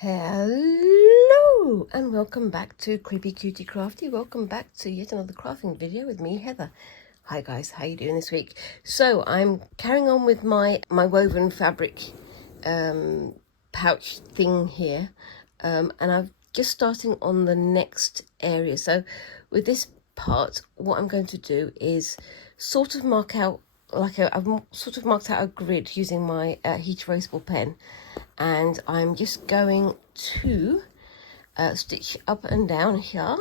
Hello and welcome back to Creepy Cutie Crafty. Welcome back to yet another crafting video with me, Heather. Hi guys, how you doing this week? So I'm carrying on with my woven fabric pouch thing here, and I'm just starting on the next area. So with this part, what I'm going to do is sort of mark out I've sort of marked out a grid using my heat erasable pen, and I'm just going to stitch up and down here,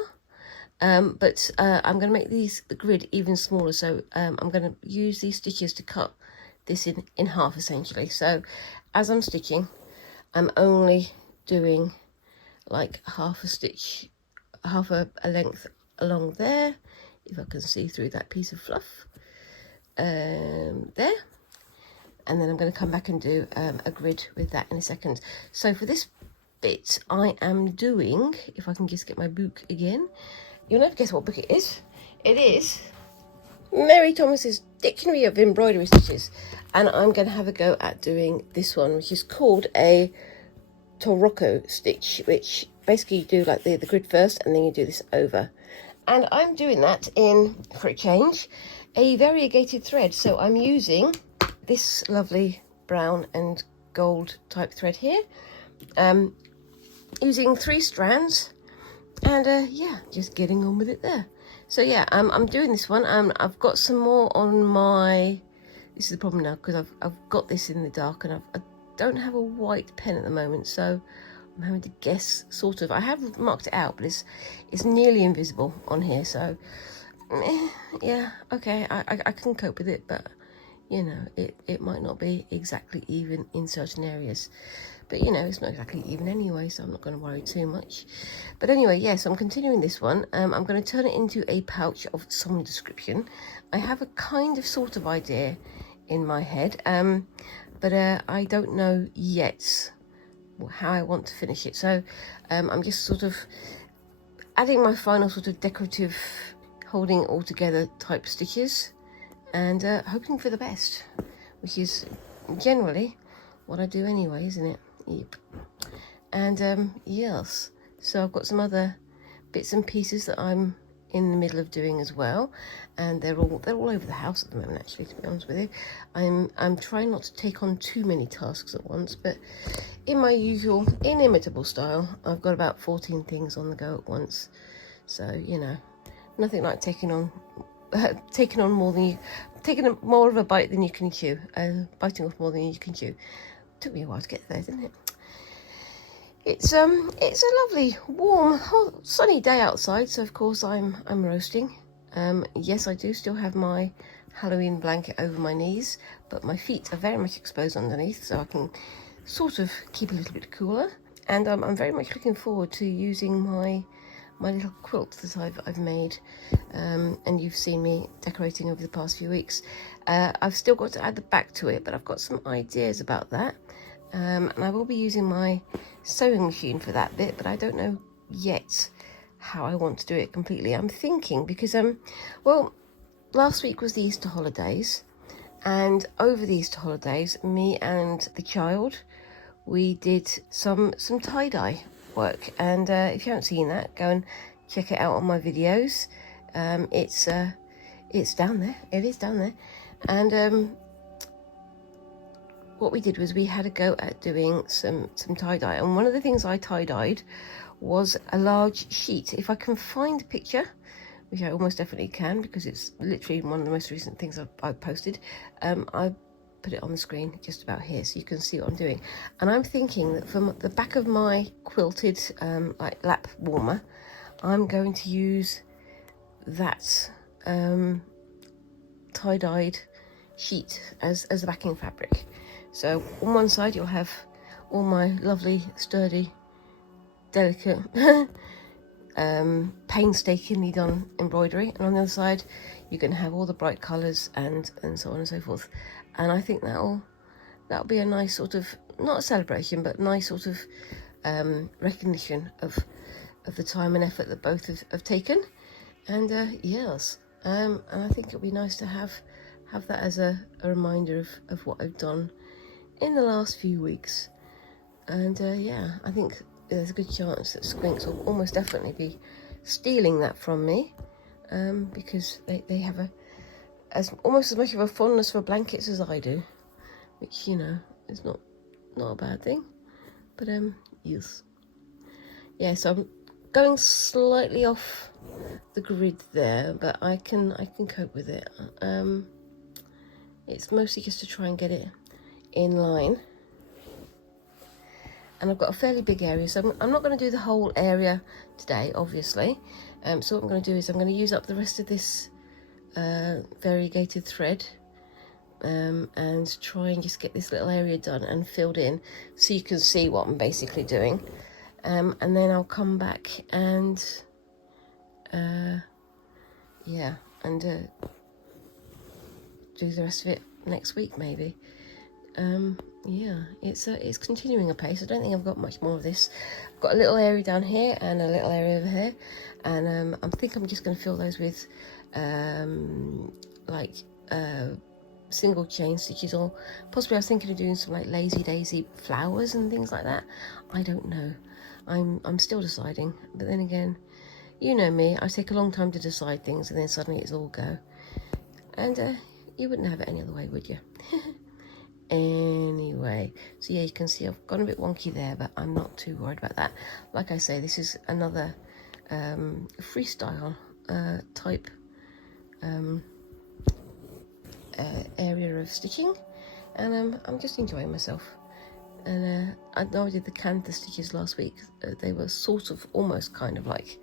but I'm going to make the grid even smaller, so I'm going to use these stitches to cut this in half essentially. So as I'm stitching, I'm only doing like half a stitch, half a length along there, if I can see through that piece of fluff, there, and then I'm going to come back and do a grid with that in a second. So for this bit I am doing, if I can just get my book again, you'll never guess what book it is. It is Mary Thomas's Dictionary of Embroidery Stitches, and I'm going to have a go at doing this one, which is called a Torocco stitch, which basically you do like the grid first and then you do this over. And I'm doing that in, for a change, a variegated thread. So I'm using this lovely brown and gold type thread here, using 3 strands, and yeah, just getting on with it there. So yeah, I'm doing this one. I've got some more on my, this is the problem now because I've got this in the dark and I don't have a white pen at the moment, so I'm having to guess sort of. I have marked it out, but it's nearly invisible on here, so yeah, okay, I can cope with it, but you know, it might not be exactly even in certain areas, but you know, it's not exactly even anyway, so I'm not going to worry too much. But anyway, yes, I'm continuing this one. I'm going to turn it into a pouch of some description. I have a kind of sort of idea in my head, but I don't know yet how I want to finish it, so I'm just sort of adding my final sort of decorative, holding it all together type stitches, and hoping for the best, which is generally what I do anyway, isn't it? Yep. And yes, so I've got some other bits and pieces that I'm in the middle of doing as well, and they're all over the house at the moment, actually, to be honest with you. I'm trying not to take on too many tasks at once, but in my usual inimitable style, I've got about 14 things on the go at once. So you know, nothing like taking on more of a bite than you can chew, biting off more than you can chew. Took me a while to get there, didn't it? It's a lovely, warm, hot, sunny day outside, so of course I'm roasting. Yes, I do still have my Halloween blanket over my knees, but my feet are very much exposed underneath, so I can sort of keep a little bit cooler. And I'm very much looking forward to using my little quilt that I've made, and you've seen me decorating over the past few weeks. I've still got to add the back to it, but I've got some ideas about that, and I will be using my sewing machine for that bit, but I don't know yet how I want to do it completely. I'm thinking, because well, last week was the Easter holidays, and over the Easter holidays, me and the child, we did some tie-dye work, and if you haven't seen that, go and check it out on my videos. It's down there, it is down there. And what we did was we had a go at doing some tie-dye, and one of the things I tie-dyed was a large sheet. If I can find a picture, which I almost definitely can because it's literally one of the most recent things I've posted, I put it on the screen just about here so you can see what I'm doing. And I'm thinking that from the back of my quilted like lap warmer, I'm going to use that tie-dyed sheet as the backing fabric. So on one side you'll have all my lovely, sturdy, delicate, painstakingly done embroidery, and on the other side you're going to have all the bright colours and so on and so forth. And I think that'll be a nice sort of, not a celebration, but nice sort of recognition of the time and effort that both have taken. And yes, and I think it'll be nice to have that as a reminder of what I've done in the last few weeks. And yeah, I think there's a good chance that squinks will almost definitely be stealing that from me, because they have almost as much of a fondness for blankets as I do, which, you know, is not a bad thing. But yes. Yeah, so I'm going slightly off the grid there, but I can cope with it. It's mostly just to try and get it in line. And I've got a fairly big area, so I'm not going to do the whole area today, obviously. So what I'm going to do is I'm going to use up the rest of this variegated thread, and try and just get this little area done and filled in, so you can see what I'm basically doing. And then I'll come back and yeah, and do the rest of it next week maybe. Yeah, it's continuing apace. I don't think I've got much more of this. I've got a little area down here and a little area over here, and I think I'm just going to fill those with like single chain stitches, or possibly I was thinking of doing some like lazy daisy flowers and things like that. I don't know. I'm still deciding, but then again, you know me, I take a long time to decide things and then suddenly it's all go. And you wouldn't have it any other way, would you? Anyway, so yeah, you can see I've gone a bit wonky there, but I'm not too worried about that. Like I say, this is another freestyle type area of stitching, and I'm just enjoying myself. And I know I did the canter stitches last week. They were sort of almost kind of like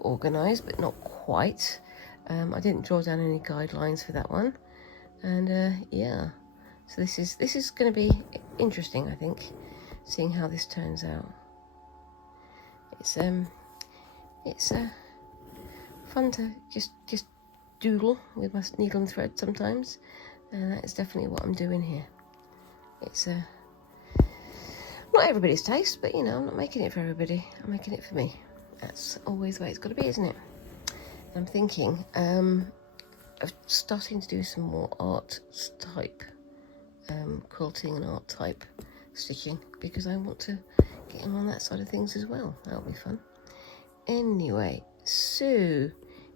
organised, but not quite. I didn't draw down any guidelines for that one, and yeah. So this is going to be interesting, I think, seeing how this turns out. It's fun to just doodle with my needle and thread sometimes, and that is definitely what I'm doing here. It's not everybody's taste, but you know, I'm not making it for everybody. I'm making it for me. That's always the way it's got to be, isn't it? I'm thinking of starting to do some more art type quilting and art type stitching, because I want to get in on that side of things as well. That'll be fun. Anyway, so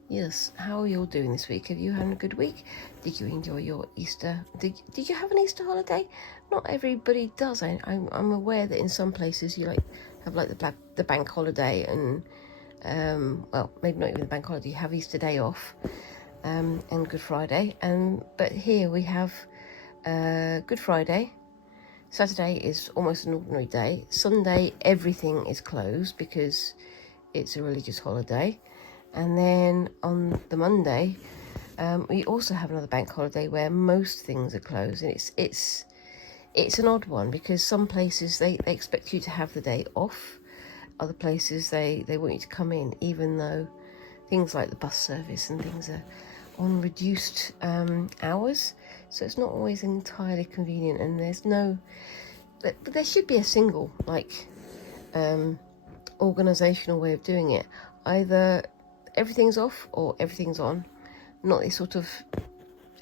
yes, how are you all doing this week? Have you had a good week? Did you enjoy your Easter? Did you have an Easter holiday? Not everybody does. I'm aware that in some places you have the bank holiday, and well, maybe not even the bank holiday. You have Easter day off, and Good Friday, but here we have Good Friday. Saturday is almost an ordinary day. Sunday, everything is closed because it's a religious holiday. And then on the Monday, we also have another bank holiday where most things are closed. And it's an odd one, because some places they expect you to have the day off. Other places they want you to come in, even though things like the bus service and things are on reduced hours. So it's not always entirely convenient, and but there should be a single organisational way of doing it. Either everything's off or everything's on. Not this sort of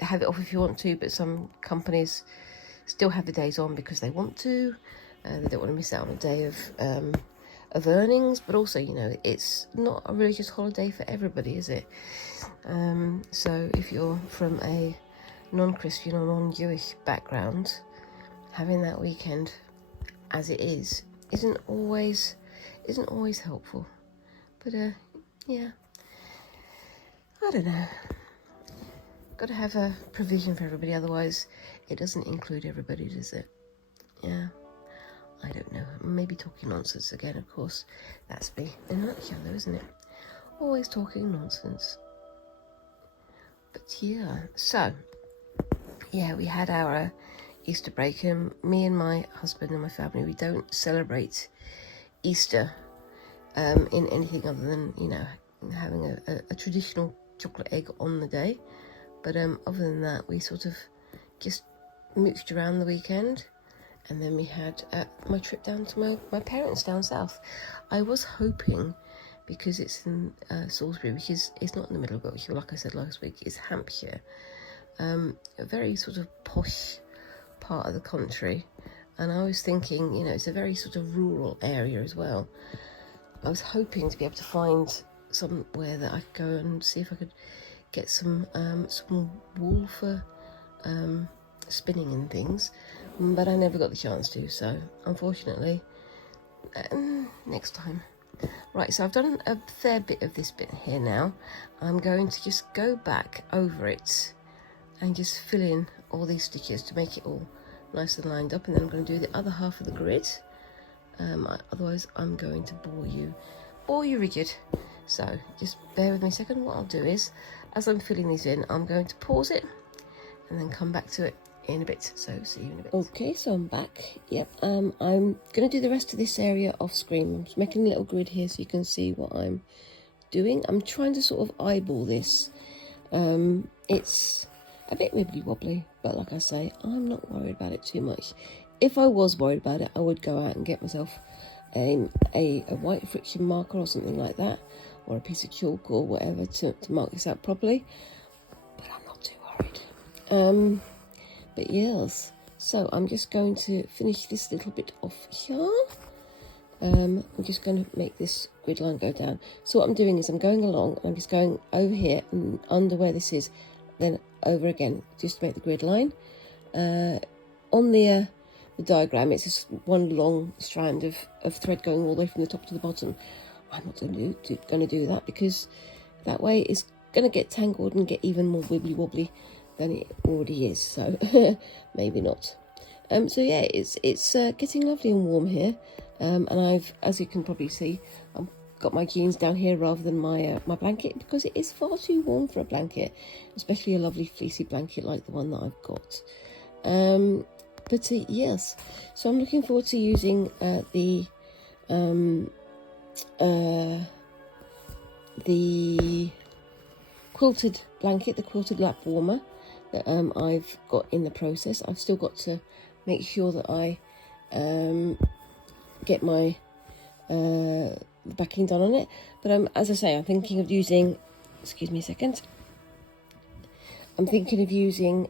have it off if you want to, but some companies still have the days on because they want to. They don't want to miss out on a day of earnings, but also, you know, it's not a religious holiday for everybody, is it? So if you're from a non-Christian or non-Jewish background, having that weekend as it is isn't always helpful. But yeah, I don't know. Got to have a provision for everybody, otherwise it doesn't include everybody, does it? Yeah, I don't know. Maybe talking nonsense again, of course. That's me in a nutshell, though, isn't it? Always talking nonsense. But yeah, so yeah, we had our Easter break, and me and my husband and my family, we don't celebrate Easter in anything other than, you know, having a traditional chocolate egg on the day. But other than that, we sort of just mooched around the weekend, and then we had my trip down to my parents down south. I was hoping, because it's in Salisbury, which is not in the middle of Wiltshire, like I said last week, it's Hampshire, a very sort of posh part of the country. And I was thinking, you know, it's a very sort of rural area as well. I was hoping to be able to find somewhere that I could go and see if I could get some wool for spinning and things, but I never got the chance to, so unfortunately next time. Right, so I've done a fair bit of this bit here now. I'm going to just go back over it and just fill in all these stitches to make it all nice and lined up, and then I'm going to do the other half of the grid. Otherwise I'm going to bore you rigid. So just bear with me a second. What I'll do is, as I'm filling these in, I'm going to pause it and then come back to it in a bit. So see you in a bit. Okay, so I'm back. Yep. I'm going to do the rest of this area off screen. I'm just making a little grid here so you can see what I'm doing. I'm trying to sort of eyeball this. It's a bit wibbly wobbly, but like I say, I'm not worried about it too much. If I was worried about it, I would go out and get myself a white friction marker or something like that, or a piece of chalk or whatever to mark this out properly, but I'm not too worried. But yes, so I'm just going to finish this little bit off here. I'm just going to make this grid line go down. So what I'm doing is I'm going along and I'm just going over here and under where this is, then over again, just to make the grid line. On the diagram, it's just one long strand of thread going all the way from the top to the bottom. I'm not going to do that, because that way it's going to get tangled and get even more wibbly wobbly than it already is, so maybe not. So yeah, it's getting lovely and warm here, and I've, as you can probably see, I've got my jeans down here rather than my blanket, because it is far too warm for a blanket, especially a lovely fleecy blanket like the one that I've got. But yes, so I'm looking forward to using the quilted blanket, the quilted lap warmer that I've got in the process. I've still got to make sure that I get my backing done on it, but as I say, I'm thinking of using, excuse me a second, I'm thinking of using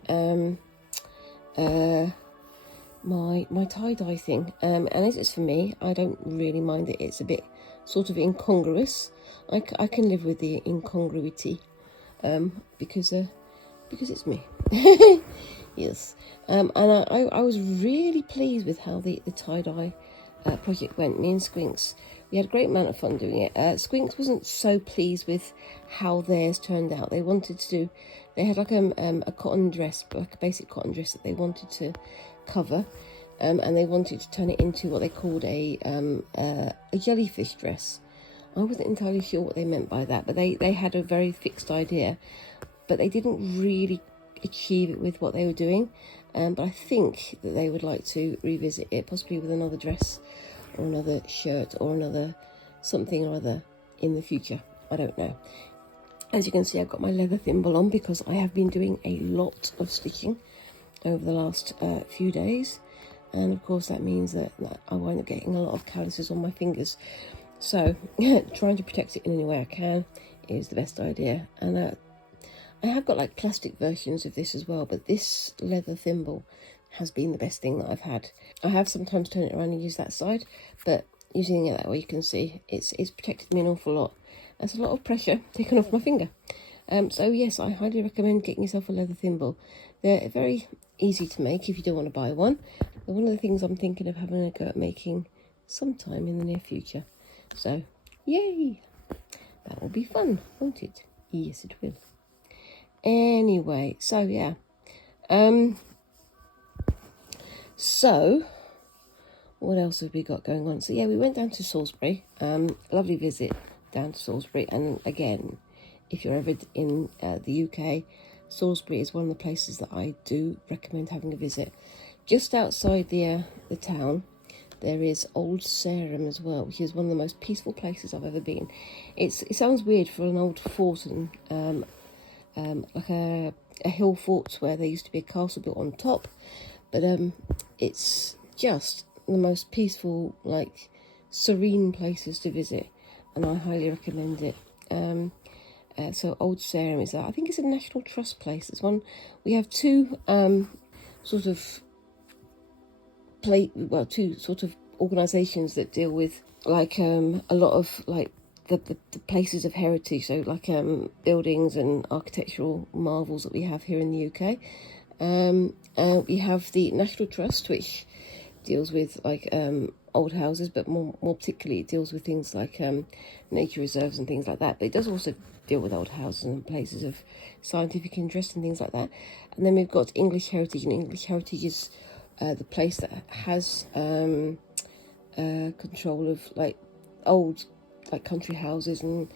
my tie-dye thing, and as it's for me, I don't really mind that it's a bit sort of incongruous. I can live with the incongruity, because it's me. Yes. And I was really pleased with how the tie-dye project went. Me and Squinks, we had a great amount of fun doing it. Squinks wasn't so pleased with how theirs turned out. They wanted to do, they had like a cotton dress, like a basic cotton dress that they wanted to cover, and they wanted to turn it into what they called a jellyfish dress. I wasn't entirely sure what they meant by that, but they had a very fixed idea, but they didn't really achieve it with what they were doing. But I think that they would like to revisit it, possibly with another dress or another shirt or another something or other in the future. I don't know. As you can see, I've got my leather thimble on because I have been doing a lot of stitching over the last few days, and of course that means that I wind up getting a lot of calluses on my fingers, so trying to protect it in any way I can is the best idea. And I have got like plastic versions of this as well, but this leather thimble has been the best thing that I've had. I have sometimes turned it around and used that side, but using it that way, you can see it's protected me an awful lot. That's a lot of pressure taken off my finger. So yes, I highly recommend getting yourself a leather thimble. They're very easy to make if you don't want to buy one. They're one of the things I'm thinking of having a go at making sometime in the near future. So, yay! That will be fun, won't it? Yes, it will. Anyway, so yeah. So, what else have we got going on? So yeah, we went down to Salisbury. Lovely visit down to Salisbury. And again, if you're ever in the UK, Salisbury is one of the places that I do recommend having a visit. Just outside the town, there is Old Sarum as well, which is one of the most peaceful places I've ever been. It sounds weird for an old fort and like a hill fort where there used to be a castle built on top, but it's just the most peaceful, like serene places to visit, and I highly recommend it. So Old Sarum is I think it's a National Trust place. It's one, we have two sort of two sort of organisations that deal with like a lot of like the places of heritage, so like buildings and architectural marvels that we have here in the UK. We have the National Trust, which deals with like old houses, but more particularly it deals with things like nature reserves and things like that. But it does also deal with old houses and places of scientific interest and things like that. And then we've got English Heritage, and English Heritage is the place that has control of like old like country houses, and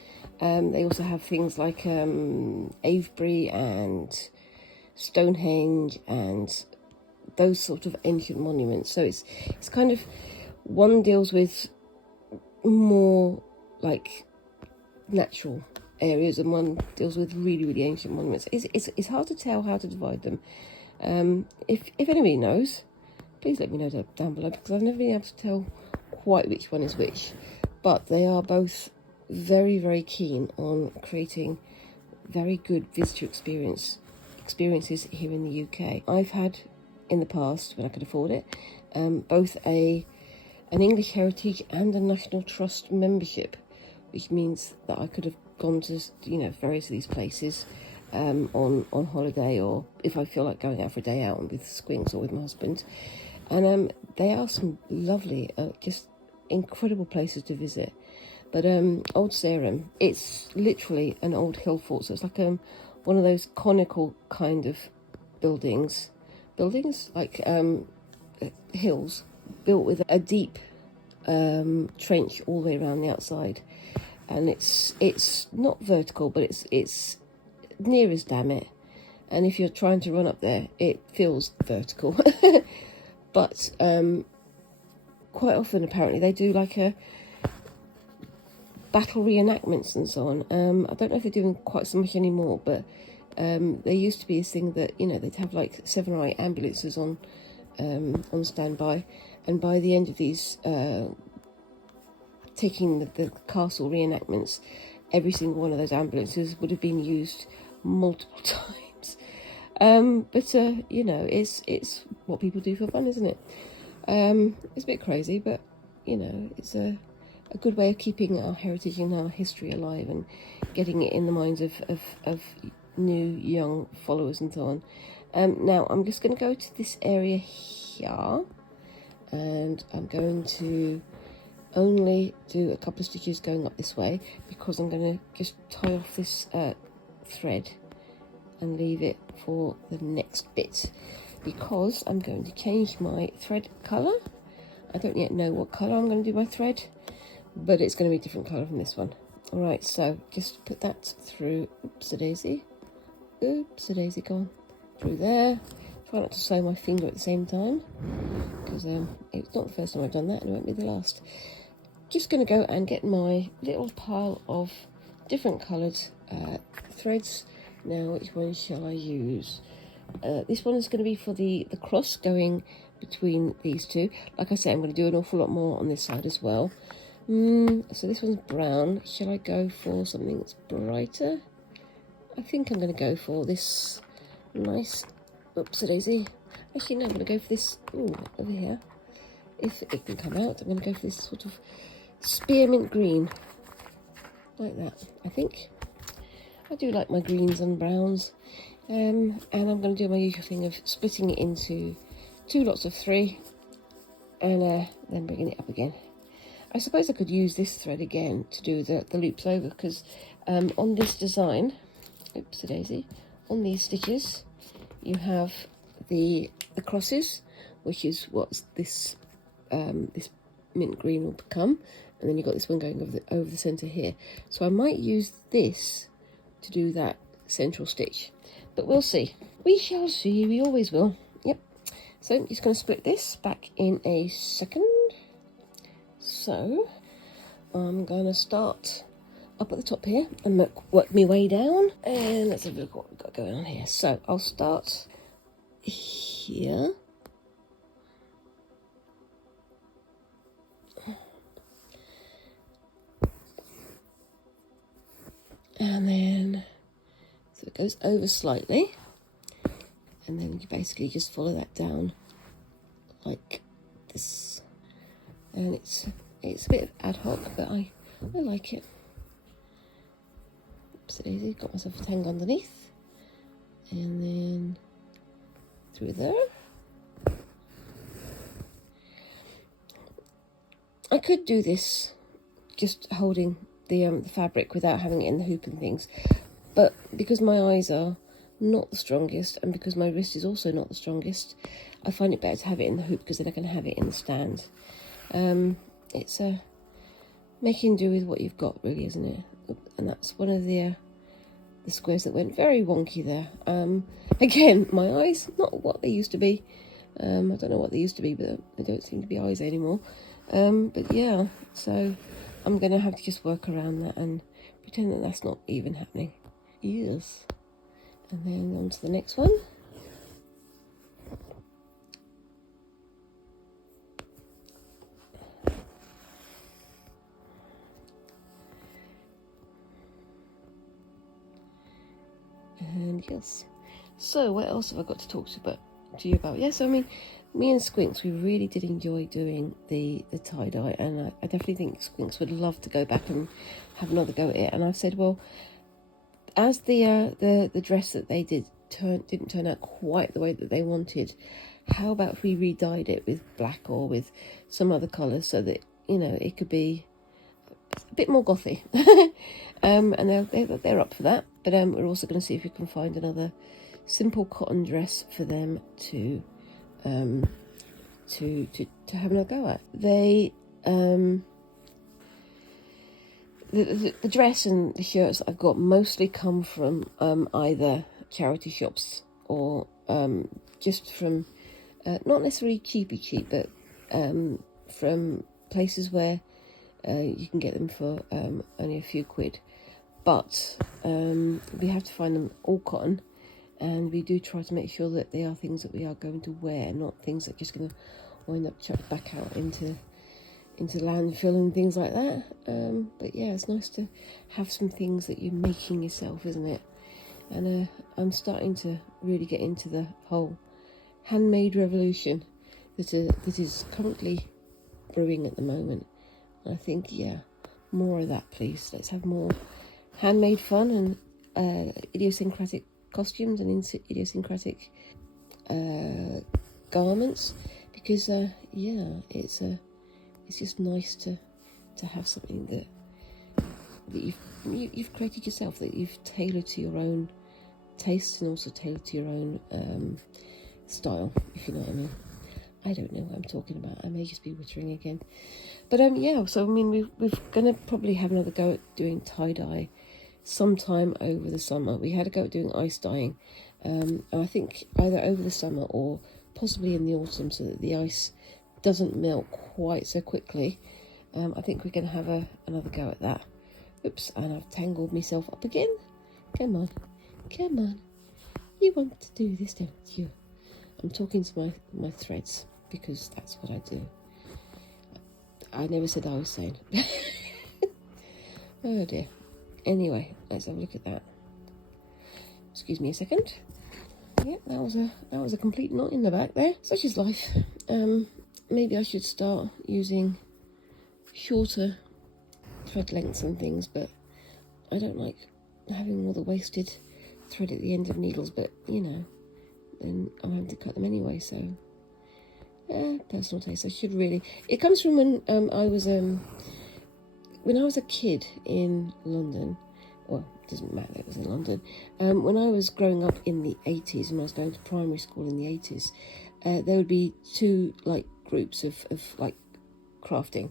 they also have things like Avebury and Stonehenge and those sort of ancient monuments. So it's kind of, one deals with more like natural areas and one deals with really, really ancient monuments. It's hard to tell how to divide them. If anybody knows, please let me know down below, because I've never been able to tell quite which one is which. But they are both very, very keen on creating very good visitor experiences here in the UK. I've had in the past, when I could afford it, both an English Heritage and a National Trust membership, which means that I could have gone to various of these places on holiday, or if I feel like going out for a day out with Squinks or with my husband. And they are some lovely, just incredible places to visit. But Old Sarum, it's literally an old hill fort, so it's like one of those conical kind of buildings like hills built with a deep trench all the way around the outside, and it's not vertical, but it's near as damn it. And if you're trying to run up there, it feels vertical. But quite often, apparently, they do like a battle reenactments and so on. I don't know if they're doing quite so much anymore, but there used to be this thing that they'd have like 7 or 8 ambulances on standby, and by the end of these taking the castle reenactments, every single one of those ambulances would have been used multiple times. But it's what people do for fun, isn't it? It's a bit crazy, but it's a good way of keeping our heritage and our history alive and getting it in the minds of new young followers and so on. Now I'm just going to go to this area here, and I'm going to only do a couple of stitches going up this way, because I'm going to just tie off this thread and leave it for the next bit, because I'm going to change my thread colour. I don't yet know what colour I'm going to do my thread, but it's going to be a different colour from this one. Alright, so just put that through. Oopsie-daisy, gone through there. Try not to sew my finger at the same time, because it's not the first time I've done that, and it won't be the last. Just going to go and get my little pile of different coloured threads. Now, which one shall I use? This one is going to be for the cross going between these two. Like I said, I'm going to do an awful lot more on this side as well. So this one's brown. Shall I go for something that's brighter? I think I'm going to go for this nice, oopsie-daisy. Actually, no, I'm going to go for this, over here. If it can come out, I'm going to go for this sort of spearmint green. Like that, I think. I do like my greens and browns. And I'm going to do my usual thing of splitting it into 2 lots of 3, and then bringing it up again. I suppose I could use this thread again to do the loops over, because on this design, oopsie-daisy, on these stitches, you have the crosses, which is what this this mint green will become, and then you've got this one going over the centre here. So I might use this to do that central stitch, but we'll see. We shall see. We always will. Yep. So I'm just going to split this back in a second. So I'm going to start up at the top here and work my way down, and let's have a look what we've got going on here. So I'll start here, and then so it goes over slightly, and then you basically just follow that down like and it's a bit ad hoc, but I like it. Oops, daisy, got myself a tang underneath, and then through there. I could do this just holding the fabric without having it in the hoop and things, but because my eyes are not the strongest, and because my wrist is also not the strongest, I find it better to have it in the hoop, because then I can have it in the stand. It's making do with what you've got, really, isn't it? And that's one of the squares that went very wonky there. Again, my eyes, not what they used to be. I don't know what they used to be, but they don't seem to be eyes anymore. But yeah, so I'm going to have to just work around that and pretend that that's not even happening. Yes. And then on to the next one. And yes, so what else have I got to talk to you about? Yes, I mean, me and Squinks, we really did enjoy doing the tie-dye, and I definitely think Squinks would love to go back and have another go at it. And I've said, well, as the dress that they didn't turn out quite the way that they wanted, how about if we re-dyed it with black or with some other colour, so that, you know, it could be a bit more gothy. And they're up for that. But we're also going to see if we can find another simple cotton dress for them to have another go at. They the dress and the shirts that I've got mostly come from either charity shops or just from not necessarily cheap, but from places where you can get them for only a few quid. But we have to find them all cotton, and we do try to make sure that they are things that we are going to wear, not things that are just going to wind up chucked back out into landfill and things like that. But yeah, it's nice to have some things that you're making yourself, isn't it? And I'm starting to really get into the whole handmade revolution that is currently brewing at the moment. And I think, yeah, more of that, please. Let's have more handmade fun and idiosyncratic costumes and idiosyncratic garments, because yeah, it's just nice to have something that you've created yourself, that you've tailored to your own tastes and also tailored to your own style, if you know what I mean. I don't know what I'm talking about. I may just be wittering again. But yeah, so I mean, we're going to probably have another go at doing tie-dye sometime over the summer. We had a go at doing ice dyeing, and I think either over the summer or possibly in the autumn, so that the ice doesn't melt quite so quickly. I think we're going to have another go at that. Oops, and I've tangled myself up again. Come on. You want to do this, don't you? I'm talking to my threads, because that's what I do. I never said I was sane. Oh dear. Anyway, let's have a look at that. Excuse me a second. Yeah, that was a complete knot in the back there. Such is life. Maybe I should start using shorter thread lengths and things, but I don't like having all the wasted thread at the end of needles, but you know, then I'm having to cut them anyway, so personal taste. I should really, it comes from when I was a kid in London. Well, it doesn't matter, it was in London. When I was growing up in the 80s, when I was going to primary school in the 80s, there would be two like groups of like crafting.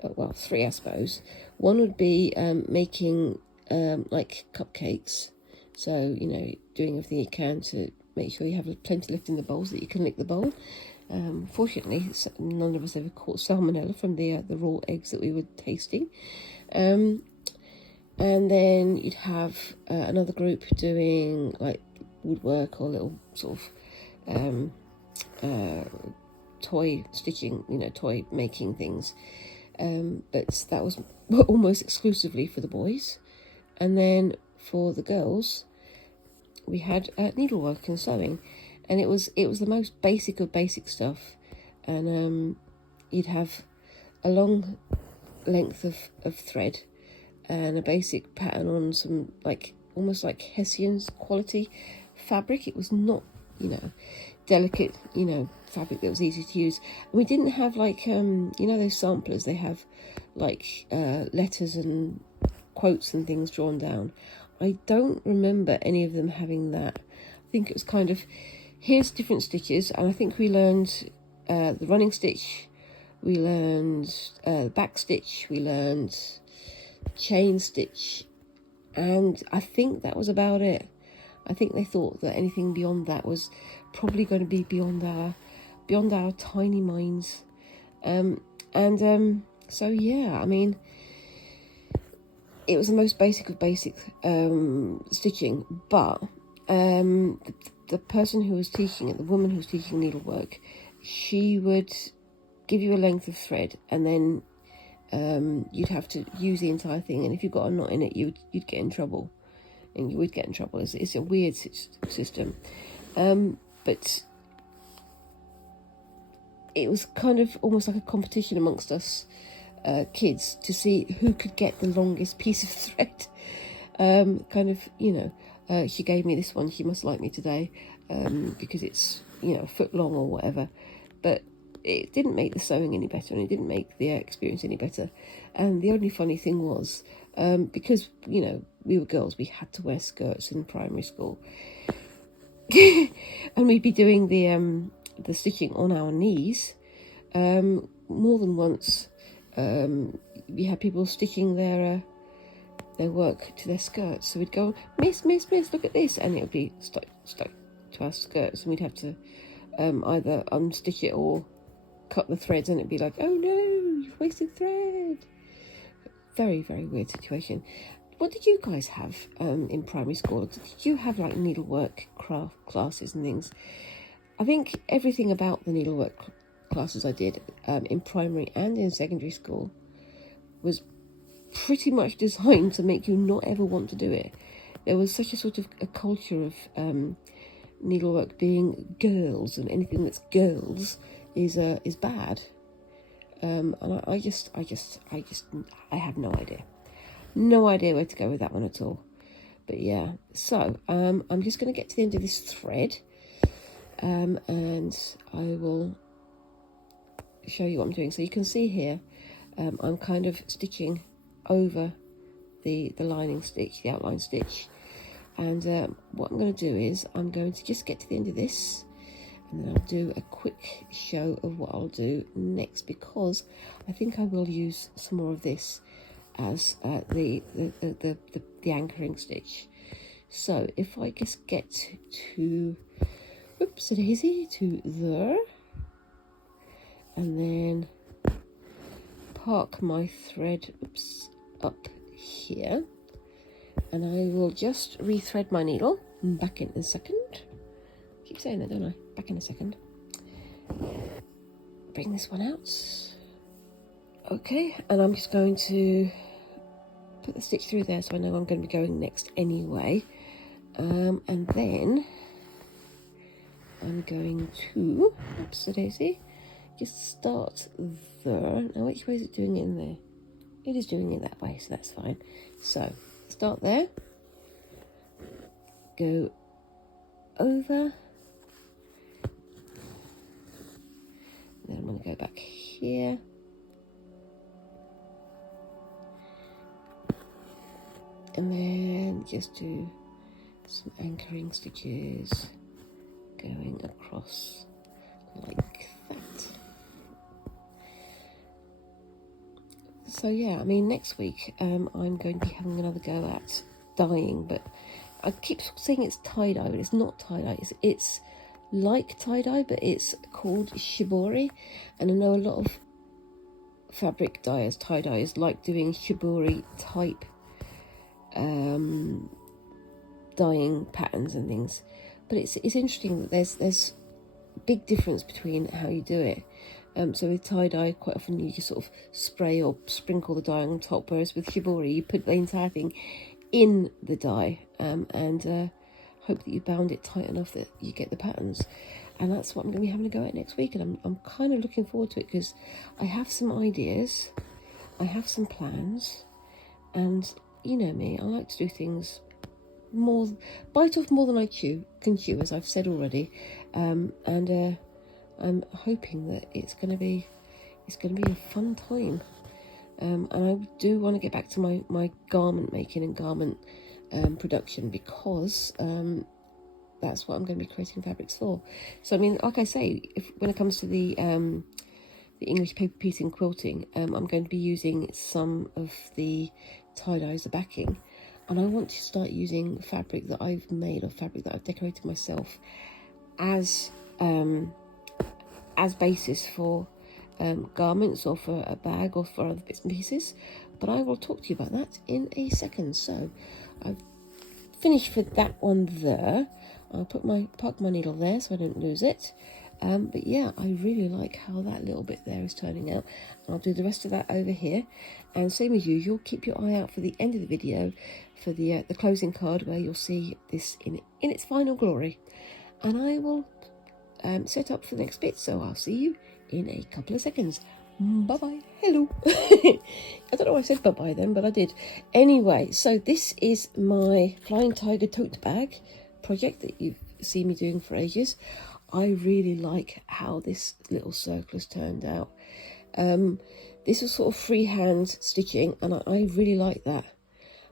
Well, three, I suppose. One would be making like cupcakes. So, you know, doing everything you can to make sure you have plenty left in the bowl so that you can lick the bowl. Fortunately, none of us ever caught salmonella from the raw eggs that we were tasting. And then you'd have another group doing like woodwork or little sort of toy stitching, you know, toy making things. But that was almost exclusively for the boys. And then for the girls, we had needlework and sewing, and it was the most basic of basic stuff. And you'd have a long length of thread and a basic pattern on some almost like Hessian's quality fabric. It was not, delicate, fabric that was easy to use. And we didn't have those samplers, they have letters and quotes and things drawn down. I don't remember any of them having that. I think it was kind of, here's different stitches, and I think we learned the running stitch, we learned back stitch, we learned chain stitch, and I think that was about it. I think they thought that anything beyond that was probably going to be beyond our tiny minds. So yeah, I mean, it was the most basic of basic stitching, but the person who was teaching it, the woman who was teaching needlework, she would give you a length of thread, and then you'd have to use the entire thing, and if you got a knot in it, you'd get in trouble, and you would get in trouble. It's a weird system, but it was kind of almost like a competition amongst us kids to see who could get the longest piece of thread. She gave me this one, she must like me today, because it's a foot long or whatever, but it didn't make the sewing any better, and it didn't make the experience any better. And the only funny thing was, because we were girls, we had to wear skirts in primary school, and we'd be doing the stitching on our knees. More than once, we had people stitching their work to their skirts, so we'd go, miss, look at this, and it would be stuck to our skirts, and we'd have to either unstitch it or cut the threads, and it'd be like, oh no, you've wasted thread. Very, very weird situation. What did you guys have in primary school? Did you have needlework craft classes and things? I think everything about the needlework classes I did in primary and in secondary school was pretty much designed to make you not ever want to do it. There was such a sort of a culture of needlework being girls, and anything that's girls is bad. And I have no idea where to go with that one at all. But yeah, so I'm just going to get to the end of this thread, and I will show you what I'm doing. So you can see here, I'm kind of stitching over the lining stitch, the outline stitch, and what I'm going to do is I'm going to just get to the end of this, and then I'll do a quick show of what I'll do next, because I think I will use some more of this as the anchoring stitch. So if I just get to, oops, daisy, to there, and then park my thread, oops, up here, and I will just rethread my needle. Back in a second. Keep saying that, don't I? Back in a second. Bring this one out. Okay, and I'm just going to put the stitch through there, so I know I'm going to be going next anyway. And then I'm going to, oops, daisy, just start there. Now, which way is it doing it in there? It is doing it that way, so that's fine. So start there, go over, then I'm going to go back here, and then just do some anchoring stitches going across like that. So yeah, I mean, next week I'm going to be having another go at dyeing, but I keep saying it's tie-dye, but it's not tie-dye. It's like tie-dye, but it's called shibori, and I know a lot of fabric dyers, tie-dyers, like doing shibori type dyeing patterns and things. But it's interesting that there's a big difference between how you do it. So with tie-dye, quite often you just sort of spray or sprinkle the dye on top, whereas with shibori, you put the entire thing in the dye, and hope that you bound it tight enough that you get the patterns. and that's what I'm going to be having a go at next week, and I'm kind of looking forward to it because I have some ideas, I have some plans, and you know me, I like to do things bite off more than I can chew, as I've said already, and I'm hoping that it's going to be a fun time, and I do want to get back to my garment making and garment production, because that's what I'm going to be creating fabrics for. So I mean, like I say, when it comes to the English paper piecing quilting, I'm going to be using some of the tie-dyes, the backing, and I want to start using fabric that I've made, or fabric that I've decorated myself, as basis for garments, or for a bag, or for other bits and pieces. But I will talk to you about that in a second. So I've finished for that one there. I'll park my needle there so I don't lose it. But yeah, I really like how that little bit there is turning out. I'll do the rest of that over here, and same as usual, keep your eye out for the end of the video for the closing card, where you'll see this in its final glory. And I will set up for the next bit, so I'll see you in a couple of seconds. Bye-bye. Hello. I don't know why I said bye-bye then, but I did. Anyway, so this is my Flying Tiger tote bag project that you've seen me doing for ages. I really like how this little circle has turned out. This is sort of freehand stitching, and I really like that.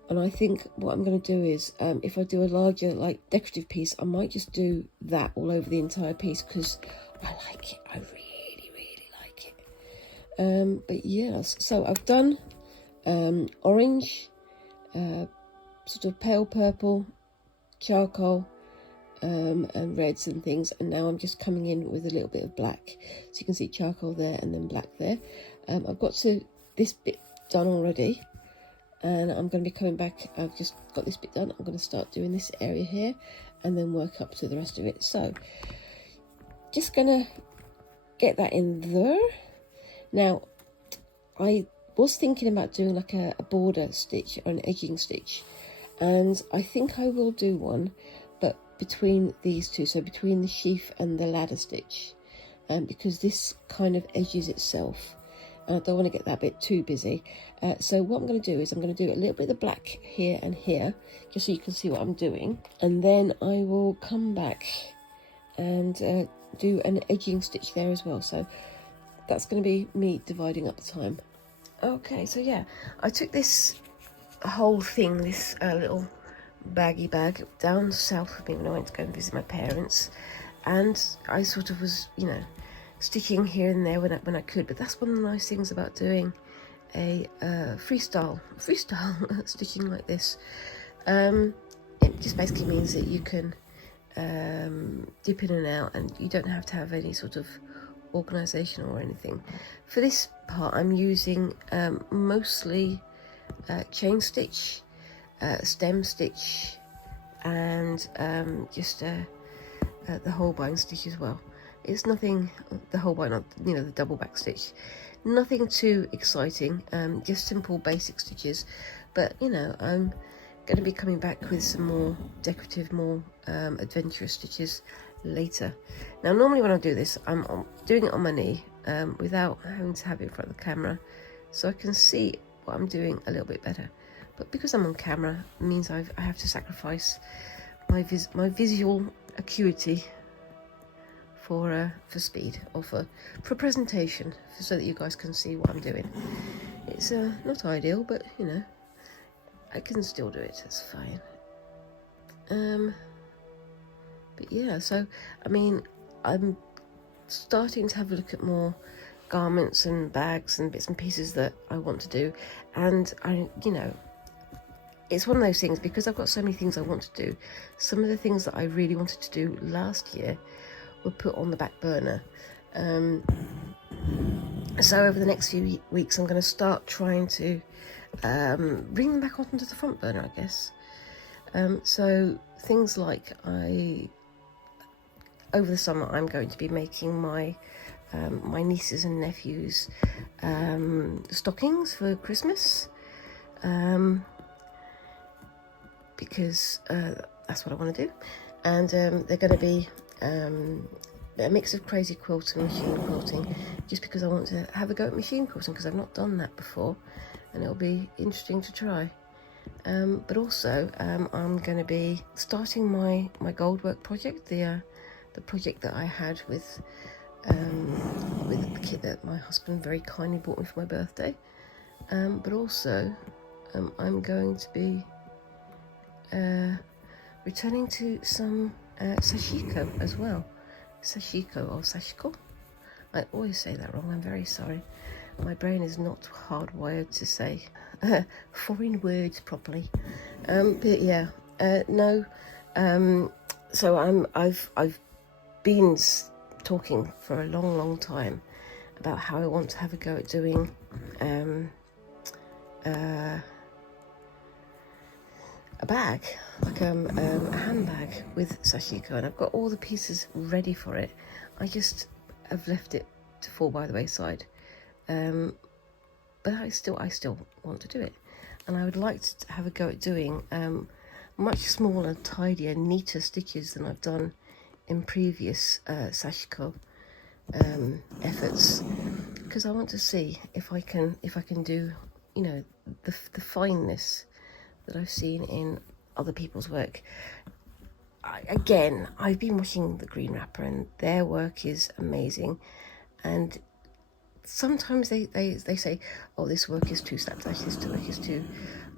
And I think what I'm going to do is, if I do a larger, like, decorative piece, I might just do that all over the entire piece, because I like it. I really, really like it. But yes, so I've done orange, sort of pale purple, charcoal, and reds and things, and now I'm just coming in with a little bit of black, so you can see charcoal there and then black there. I've got this bit done already, and I'm going to be coming back. I've just got this bit done. I'm going to start doing this area here and then work up to the rest of it. So just going to get that in there. Now, I was thinking about doing like a border stitch or an edging stitch, and I think I will do one, but between these two, so between the sheath and the ladder stitch, because this kind of edges itself, and I don't want to get that bit too busy. So what I'm going to do is I'm going to do a little bit of black here and here, just so you can see what I'm doing, and then I will come back and do an edging stitch there as well. So that's going to be me dividing up the time. Okay, so yeah, I took this whole thing, this little baggy bag, down south with me when I went to go and visit my parents, and I sort of was, you know, stitching here and there when I could. But that's one of the nice things about doing a freestyle stitching like this. It just basically means that you can dip in and out, and you don't have to have any sort of organisation or anything. For this part, I'm using mostly chain stitch, stem stitch, and just the holbein stitch as well. It's nothing, the holbein, not, you know, the double back stitch, nothing too exciting, just simple basic stitches. But you know, I'm going to be coming back with some more decorative, more adventurous stitches later. Now, normally when I do this, I'm doing it on my knee, without having to have it in front of the camera, so I can see what I'm doing a little bit better. But because I'm on camera, it means I have to sacrifice my visual acuity for speed, or for presentation, so that you guys can see what I'm doing. It's not ideal, but you know, I can still do it. That's fine. But yeah, so I mean, I'm starting to have a look at more garments and bags and bits and pieces that I want to do, and you know, it's one of those things, because I've got so many things I want to do. Some of the things that I really wanted to do last year were put on the back burner. So over the next few weeks, I'm going to start trying to bring them back onto the front burner, I guess. So things like over the summer, I'm going to be making my nieces and nephews stockings for Christmas, because that's what I want to do. And they're going to be a mix of crazy quilt and machine quilting, just because I want to have a go at machine quilting, because I've not done that before, and it'll be interesting to try. But also I'm going to be starting my goldwork project, the project that I had with the kit that my husband very kindly bought me for my birthday. But also I'm going to be returning to some sashiko as well. Sashiko or sashiko. I always say that wrong, I'm very sorry. My brain is not hardwired to say foreign words properly. But yeah, no. So I've been talking for a long time about how I want to have a go at doing a bag, like a handbag with sashiko, and I've got all the pieces ready for it. I just have left it to fall by the wayside. But I still want to do it, and I would like to have a go at doing much smaller, tidier, neater stitches than I've done in previous sashiko efforts, because I want to see if I can do, you know, the fineness that I've seen in other people's work. Again, I've been watching the Green Wrapper, and their work is amazing, and sometimes they say, oh, this work is too slapdash, this work is too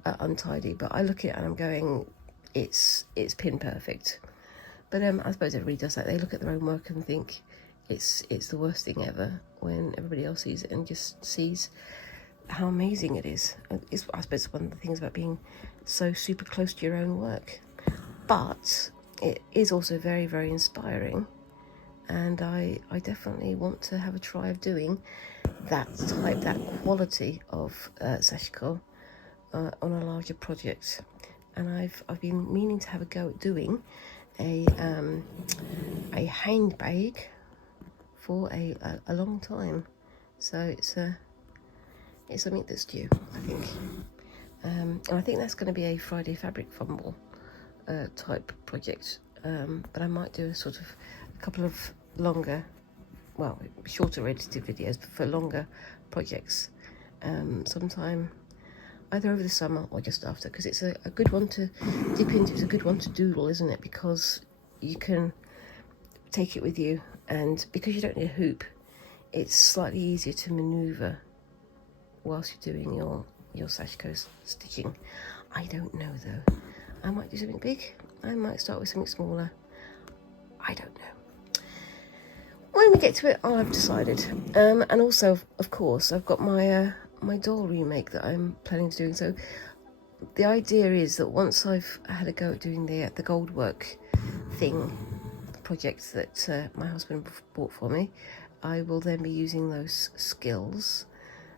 untidy, but I look at it and I'm going, it's pin perfect. But I suppose everybody does that. They look at their own work and think it's the worst thing ever, when everybody else sees it and just sees how amazing it is. It's, I suppose, one of the things about being so super close to your own work. But it is also very, very inspiring, and I definitely want to have a try of doing that quality of sashiko on a larger project. And I've been meaning to have a go at doing a handbag for a long time, so it's something that's due, I think. And I think that's going to be a Friday Fabric Fumble type project, but I might do a couple of longer, well, shorter edited videos for longer projects sometime either over the summer or just after, because it's a good one to dip into. It's a good one to doodle, isn't it? Because you can take it with you, and because you don't need a hoop, it's slightly easier to maneuver whilst you're doing your sashiko stitching. I don't know though. I might do something big. I might start with something smaller. I don't know. When we get to it, I'll have decided. And also, of course, I've got my my doll remake that I'm planning to do. So the idea is that once I've had a go at doing the goldwork thing, project that my husband bought for me, I will then be using those skills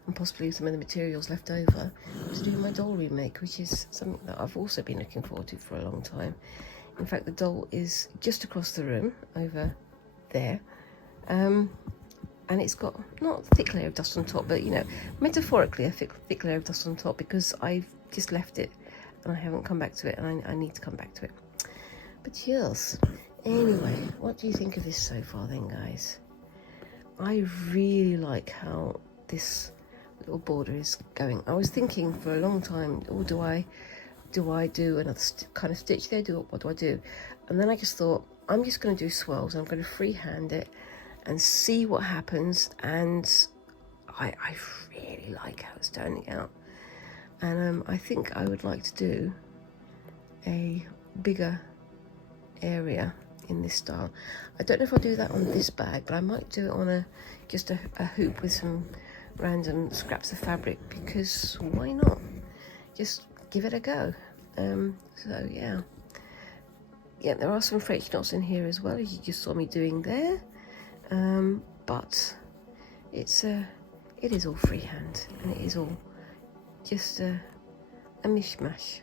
and possibly some of the materials left over to do my doll remake, which is something that I've also been looking forward to for a long time. In fact, the doll is just across the room over there, and it's got not a thick layer of dust on top, but, you know, metaphorically a thick layer of dust on top, because I've just left it and I haven't come back to it, and I need to come back to it. But yes, anyway, what do you think of this so far then, guys? I really like how this little border is going. I was thinking for a long time, oh, do I do another kind of stitch there? What do I do? And then I just thought, I'm just going to do swirls. I'm going to freehand it and see what happens. And I really like how it's turning out. And I think I would like to do a bigger area in this style. I don't know if I'll do that on this bag, but I might do it on just a hoop with some random scraps of fabric, because why not? Just give it a go. So yeah, there are some French knots in here as well, as you just saw me doing there, but it is all freehand, and it is all just a mishmash,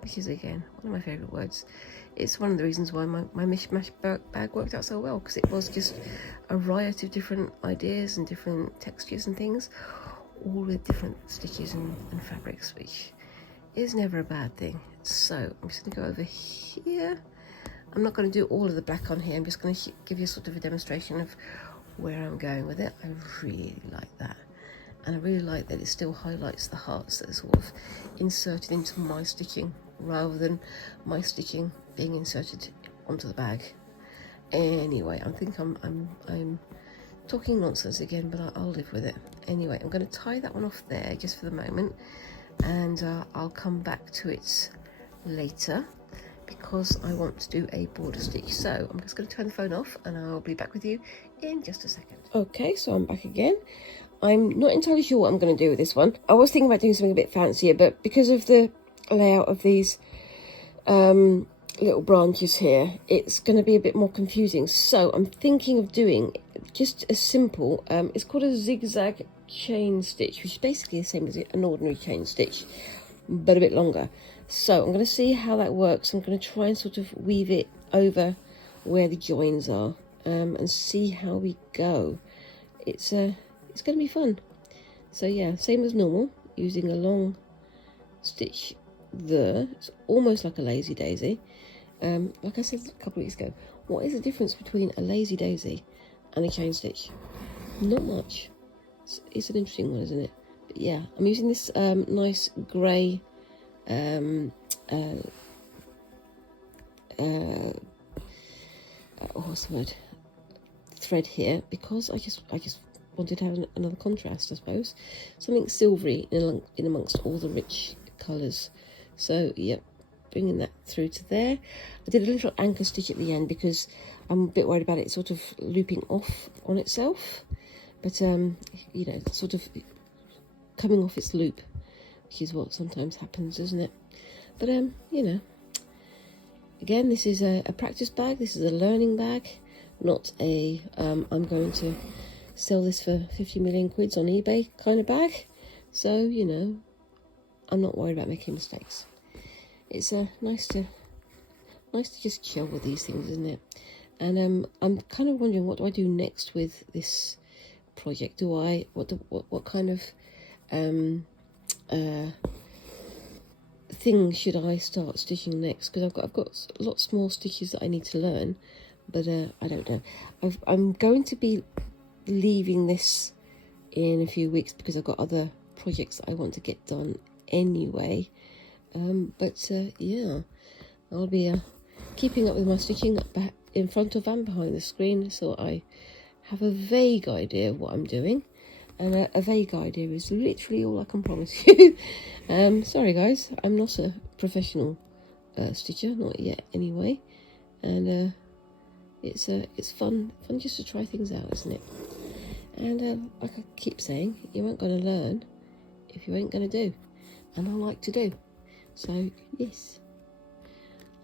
which is, again, one of my favourite words. It's one of the reasons why my mishmash bag worked out so well, because it was just a riot of different ideas and different textures and things, all with different stitches and fabrics, which is never a bad thing. So I'm just going to go over here. I'm not going to do all of the black on here. I'm just going to give you sort of a demonstration of where I'm going with it. I really like that. And I really like that it still highlights the hearts that are sort of inserted into my stitching rather than my stitching being inserted onto the bag. Anyway, I think I'm talking nonsense again, but I'll live with it. Anyway, I'm going to tie that one off there just for the moment, and I'll come back to it later because I want to do a border stitch. So I'm just going to turn the phone off and I'll be back with you in just a second. Okay, so I'm back again. I'm not entirely sure what I'm going to do with this one. I was thinking about doing something a bit fancier, but because of the layout of these little branches here, it's going to be a bit more confusing. So I'm thinking of doing just a simple, it's called a zigzag chain stitch, which is basically the same as an ordinary chain stitch, but a bit longer. So I'm going to see how that works. I'm going to try and sort of weave it over where the joins are, and see how we go. It's going to be fun. So yeah, same as normal, using a long stitch there. It's almost like a lazy daisy. Like I said a couple of weeks ago, what is the difference between a lazy daisy and a chain stitch? Not much. It's an interesting one, isn't it? But yeah, I'm using this nice grey what's the word, thread here, because I just wanted to have another contrast, I suppose, something silvery in amongst all the rich colours. So yep, bringing that through to there. I did a little anchor stitch at the end because I'm a bit worried about it sort of looping off on itself, but you know, sort of coming off its loop, which is what sometimes happens, isn't it? But you know, again, this is a practice bag. This is a learning bag, not a I'm going to sell this for 50 million quids on eBay kind of bag. So you know, I'm not worried about making mistakes. It's nice to just chill with these things, isn't it? And I'm kind of wondering, what do I do next with this project? What kind of thing should I start stitching next? Because I've got lots more stitches that I need to learn, but I don't know. I'm going to be leaving this in a few weeks because I've got other projects that I want to get done anyway. But yeah, I'll be keeping up with my stitching back in front of and behind the screen, so I have a vague idea of what I'm doing. And a vague idea is literally all I can promise you. Sorry guys, I'm not a professional stitcher, not yet anyway. And it's fun just to try things out, isn't it? And like I keep saying, you ain't going to learn if you ain't going to do. And I like to do. So yes,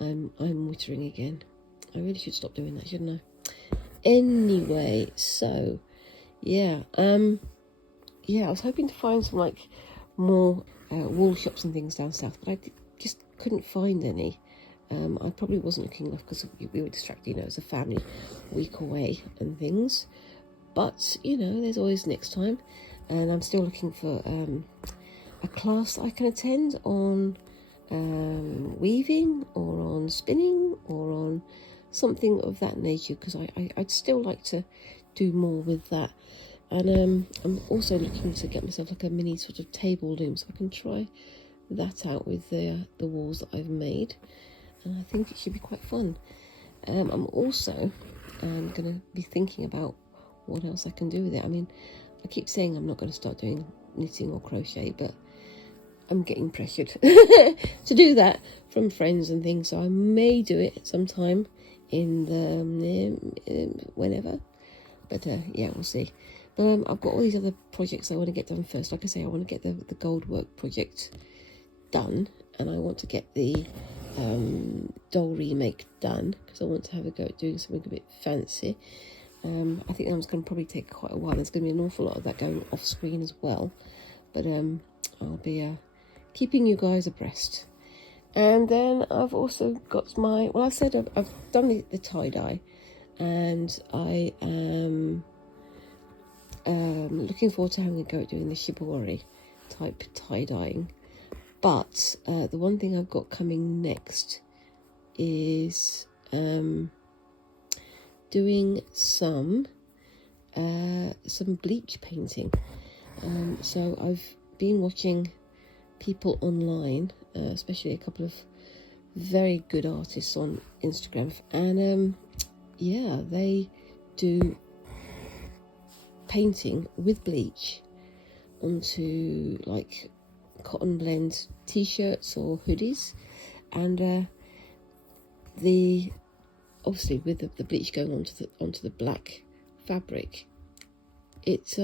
I'm wittering again. I really should stop doing that, shouldn't I? Anyway, so yeah, yeah, I was hoping to find some like more wool shops and things down south, but I just couldn't find any. I probably wasn't looking enough because we were distracted, you know, as a family week away and things. But you know, there's always next time, and I'm still looking for a class that I can attend on weaving or on spinning or on something of that nature, because I'd still like to do more with that. And I'm also looking to get myself like a mini sort of table loom, so I can try that out with the walls that I've made, and I think it should be quite fun. I'm also going to be thinking about what else I can do with it. I mean, I keep saying I'm not going to start doing knitting or crochet, but I'm getting pressured to do that from friends and things, so I may do it sometime in the whenever, but yeah, we'll see. But I've got all these other projects I want to get done first. Like I say, I want to get the gold work project done, and I want to get the doll remake done, because I want to have a go at doing something a bit fancy. I think that's going to probably take quite a while. There's going to be an awful lot of that going off screen as well, but I'll be keeping you guys abreast. And then I've also got my, well, I said I've done the tie-dye, and I am looking forward to having a go at doing the shibori type tie-dyeing. But the one thing I've got coming next is doing some bleach painting. So I've been watching people online, especially a couple of very good artists on Instagram, and yeah, they do painting with bleach onto like cotton blend t-shirts or hoodies, and the obviously with the bleach going onto the black fabric, it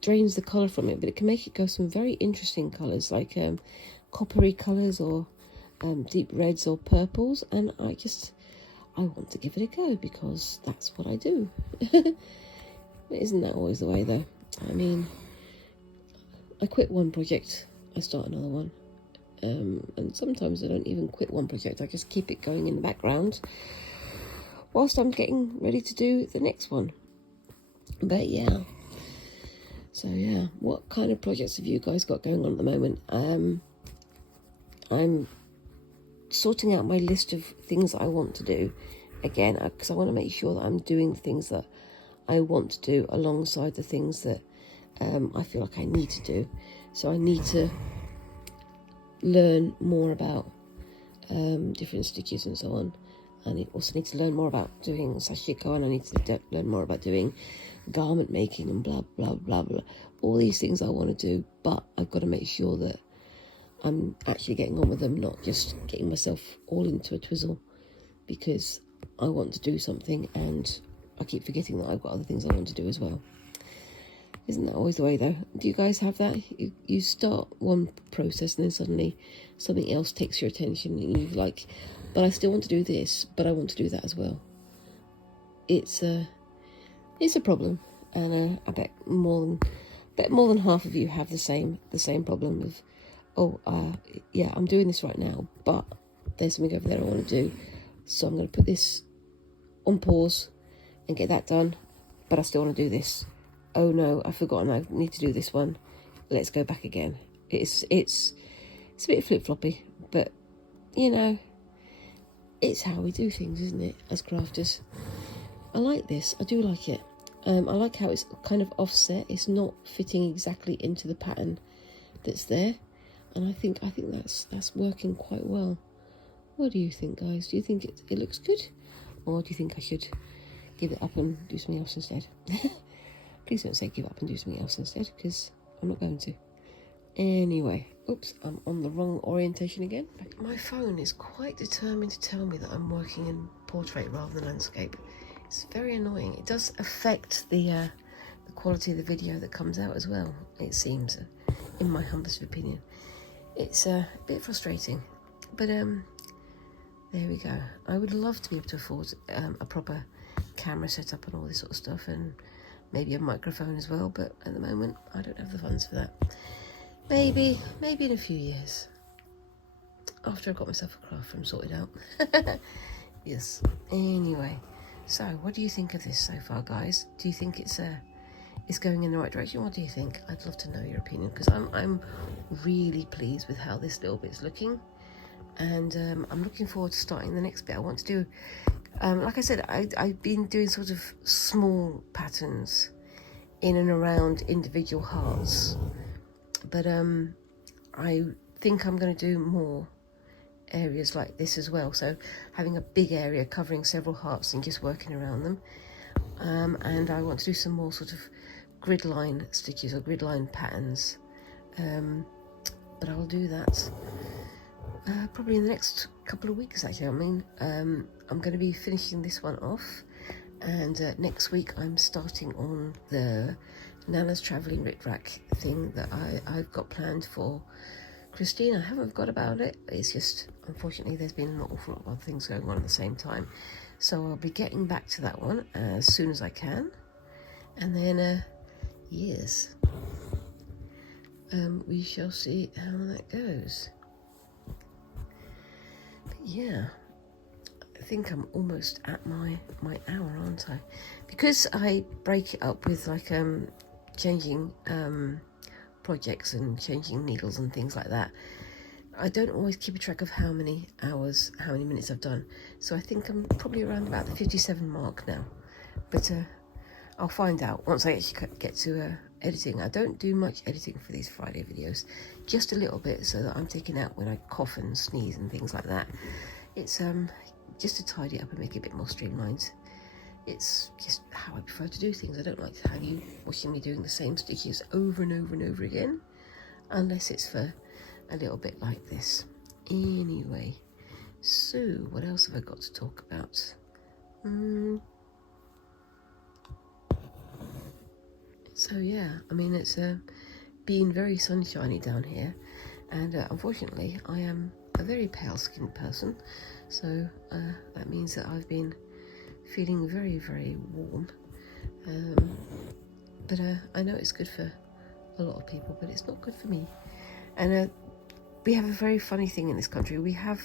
drains the colour from it, but it can make it go some very interesting colours, like coppery colours or deep reds or purples, and I want to give it a go because that's what I do. Isn't that always the way though? I mean, I quit one project, I start another one, and sometimes I don't even quit one project, I just keep it going in the background whilst I'm getting ready to do the next one. But yeah, so yeah, what kind of projects have you guys got going on at the moment? I'm sorting out my list of things that I want to do again, because I want to make sure that I'm doing things that I want to do alongside the things that I feel like I need to do. So I need to learn more about different stitches and so on, and I also need to learn more about doing sashiko, and I need to learn more about doing garment making and blah blah blah blah, all these things I want to do, but I've got to make sure that I'm actually getting on with them, not just getting myself all into a twizzle because I want to do something and I keep forgetting that I've got other things I want to do as well. Isn't that always the way though? Do you guys have that? You start one process and then suddenly something else takes your attention and you're like, but I still want to do this, but I want to do that as well. It's a problem, and I bet more than half of you have the same problem of, yeah, I'm doing this right now, but there's something over there I want to do, so I'm going to put this on pause and get that done, but I still want to do this. Oh no, I've forgotten I need to do this one. Let's go back again. It's a bit flip-floppy, but you know, it's how we do things, isn't it, as crafters? I like this. I do like it. I like how it's kind of offset. It's not fitting exactly into the pattern that's there, and I think that's working quite well. What do you think, guys? Do you think it looks good, or do you think I should give it up and do something else instead? Please don't say give up and do something else instead, because I'm not going to. Anyway, oops, I'm on the wrong orientation again. My phone is quite determined to tell me that I'm working in portrait rather than landscape. It's very annoying. It does affect the quality of the video that comes out as well, it seems, in my humblest opinion. It's a bit frustrating, but there we go. I would love to be able to afford a proper camera setup and all this sort of stuff, and maybe a microphone as well, but at the moment I don't have the funds for that. Maybe in a few years, after I've got myself a craft room sorted out. Yes. Anyway, so what do you think of this so far, guys? Do you think it's going in the right direction? What do you think? I'd love to know your opinion, because I'm really pleased with how this little bit's looking, and I'm looking forward to starting the next bit. I want to do, like I said, I've been doing sort of small patterns in and around individual hearts, but I think I'm going to do more areas like this as well, so having a big area covering several hearts and just working around them, and I want to do some more sort of grid line stitches or grid line patterns, but I'll do that probably in the next couple of weeks actually. I mean, I'm going to be finishing this one off, and next week I'm starting on the Nana's Travelling Rick Rack thing that I've got planned for Christine. I haven't forgot about it. It's just, unfortunately, there's been an awful lot of other things going on at the same time. So I'll be getting back to that one as soon as I can. And then, yes, we shall see how that goes. But yeah, I think I'm almost at my hour, aren't I? Because I break it up with like changing projects and changing needles and things like that. I don't always keep a track of how many hours, how many minutes I've done. So I think I'm probably around about the 57 mark now. But I'll find out once I actually get to editing. I don't do much editing for these Friday videos, just a little bit so that I'm taking out when I cough and sneeze and things like that. It's just to tidy up and make it a bit more streamlined. It's just how I prefer to do things. I don't like to have you watching me doing the same stitches over and over and over again, unless it's for a little bit like this. Anyway, so what else have I got to talk about? So yeah, I mean, it's been very sunshiny down here, and unfortunately I am a very pale skinned person, so that means that I've been feeling very, very warm, but I know it's good for a lot of people, but it's not good for me. And we have a very funny thing in this country. We have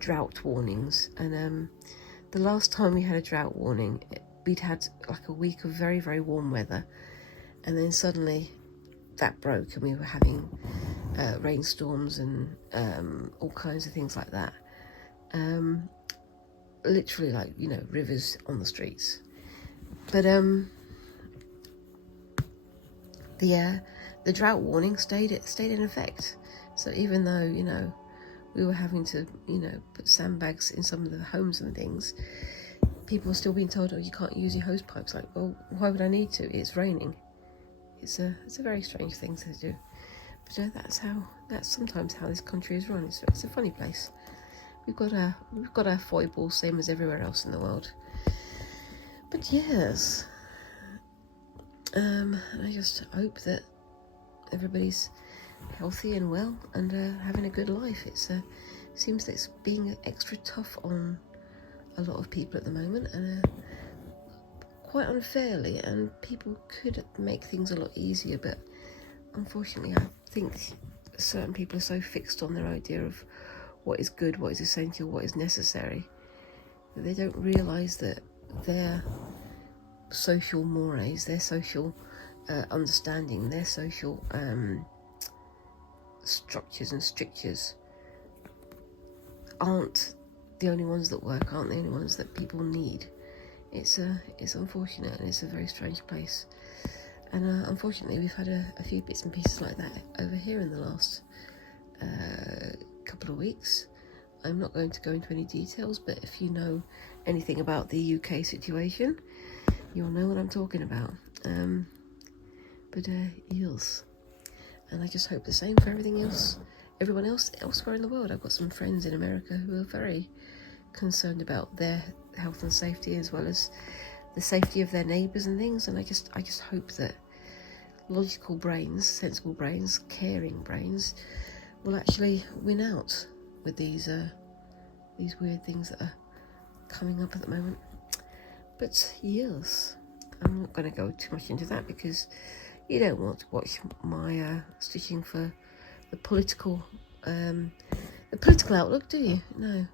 drought warnings, and the last time we had a drought warning, we'd had like a week of very, very warm weather, and then suddenly that broke and we were having rainstorms and all kinds of things like that. Literally, like, you know, rivers on the streets. But the drought warning stayed in effect. So even though, you know, we were having to, you know, put sandbags in some of the homes and things, people were still being told, oh, you can't use your hose pipes. Like, well, why would I need to? It's raining. It's a very strange thing to do. But that's sometimes how this country is run. It's a funny place. We've got our foibles, same as everywhere else in the world. But yes, I just hope that everybody's healthy and well and having a good life. It seems that it's being extra tough on a lot of people at the moment, and quite unfairly. And people could make things a lot easier, but unfortunately, I think certain people are so fixed on their idea of what is good, what is essential, what is necessary, that they don't realise that their social mores, their social understanding, their social structures and strictures aren't the only ones that work, aren't the only ones that people need. It's unfortunate, and it's a very strange place. And unfortunately, we've had a few bits and pieces like that over here in the last couple of weeks. I'm not going to go into any details, but if you know anything about the UK situation, you'll know what I'm talking about. But yes, and I just hope the same for everyone else elsewhere in the world. I've got some friends in America who are very concerned about their health and safety, as well as the safety of their neighbours and things. And I just hope that logical brains, sensible brains, caring brains will actually win out with these weird things that are coming up at the moment. But yes, I'm not going to go too much into that, because you don't want to watch my stitching for the political outlook, do you? No,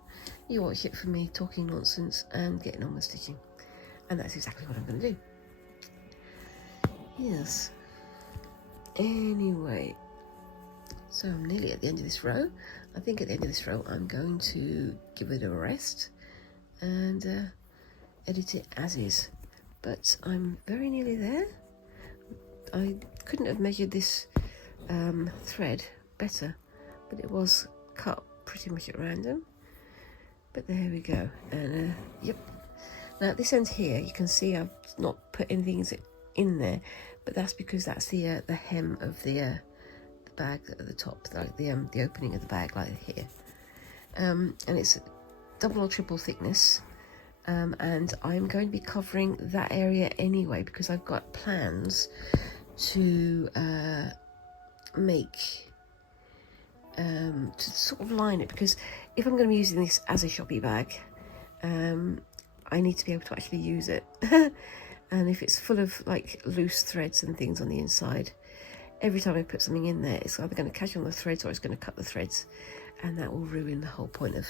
you watch it for me talking nonsense and getting on with stitching, and that's exactly what I'm going to do. Yes. Anyway, so I'm nearly at the end of this row. I think at the end of this row I'm going to give it a rest and edit it as is. But I'm very nearly there. I couldn't have measured this thread better, but it was cut pretty much at random. But there we go. And yep. Now at this end here, you can see I've not put anything in there, but that's because that's the hem of the bag at the top, like the opening of the bag, like here. And it's double or triple thickness. And I'm going to be covering that area anyway, because I've got plans to to sort of line it, because if I'm going to be using this as a shoppy bag, I need to be able to actually use it. And if it's full of like loose threads and things on the inside, every time I put something in there, it's either going to catch on the threads or it's going to cut the threads, and that will ruin the whole point of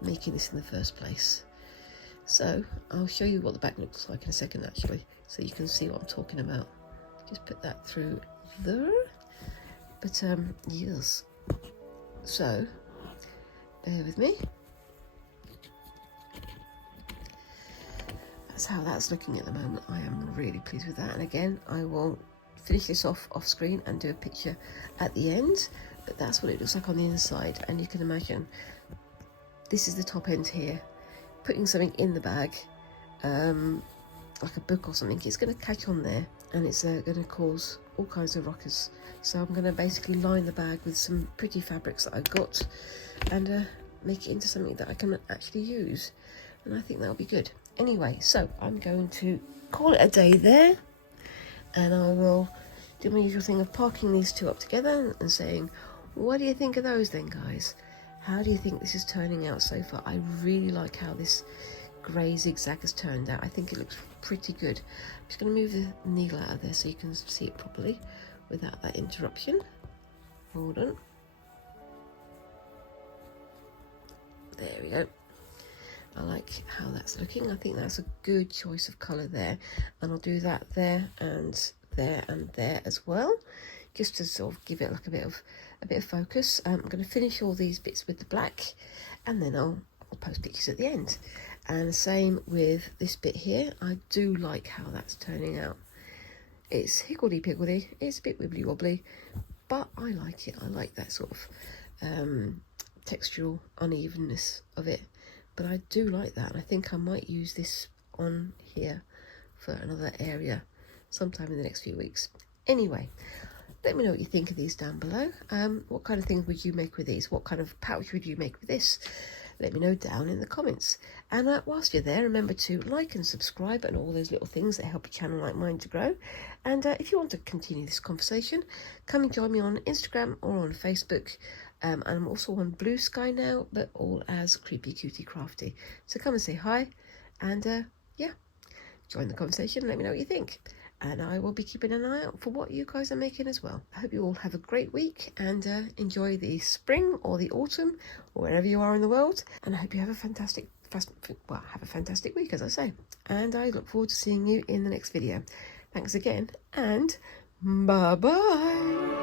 making this in the first place. So I'll show you what the back looks like in a second, actually, so you can see what I'm talking about. Just put that through there. But yes, so Bear with me. That's how that's looking at the moment. I am really pleased with that. And again, I will finish this off screen and do a picture at the end. But that's what it looks like on the inside. And you can imagine, this is the top end here. Putting something in the bag, like a book or something, it's going to catch on there. And it's going to cause all kinds of ruckus. So I'm going to basically line the bag with some pretty fabrics that I got. And make it into something that I can actually use. And I think that'll be good. Anyway, so I'm going to call it a day there, and I will do my usual thing of parking these two up together and saying, what do you think of those then, guys? How do you think this is turning out so far? I really like how this grey zigzag has turned out. I think it looks pretty good. I'm just going to move the needle out of there so you can see it properly without that interruption. Hold on. There we go. I like how that's looking. I think that's a good choice of colour there, and I'll do that there and there and there as well, just to sort of give it like a bit of focus. I'm going to finish all these bits with the black, and then I'll post pictures at the end. And the same with this bit here. I do like how that's turning out. It's higgledy-piggledy, it's a bit wibbly-wobbly, but I like it. I like that sort of textural unevenness of it. But I do like that, and I think I might use this on here for another area sometime in the next few weeks. Anyway, let me know what you think of these down below. What kind of things would you make with these? What kind of pouch would you make with this? Let me know down in the comments. And whilst you're there, remember to like and subscribe and all those little things that help a channel like mine to grow. And if you want to continue this conversation, come and join me on Instagram or on Facebook. And I'm also on Blue Sky now, but all as Creepy Cutie Crafty. So come and say hi, and yeah, join the conversation and let me know what you think. And I will be keeping an eye out for what you guys are making as well. I hope you all have a great week and enjoy the spring or the autumn or wherever you are in the world. And I hope you have a fantastic week, as I say. And I look forward to seeing you in the next video. Thanks again, and bye-bye.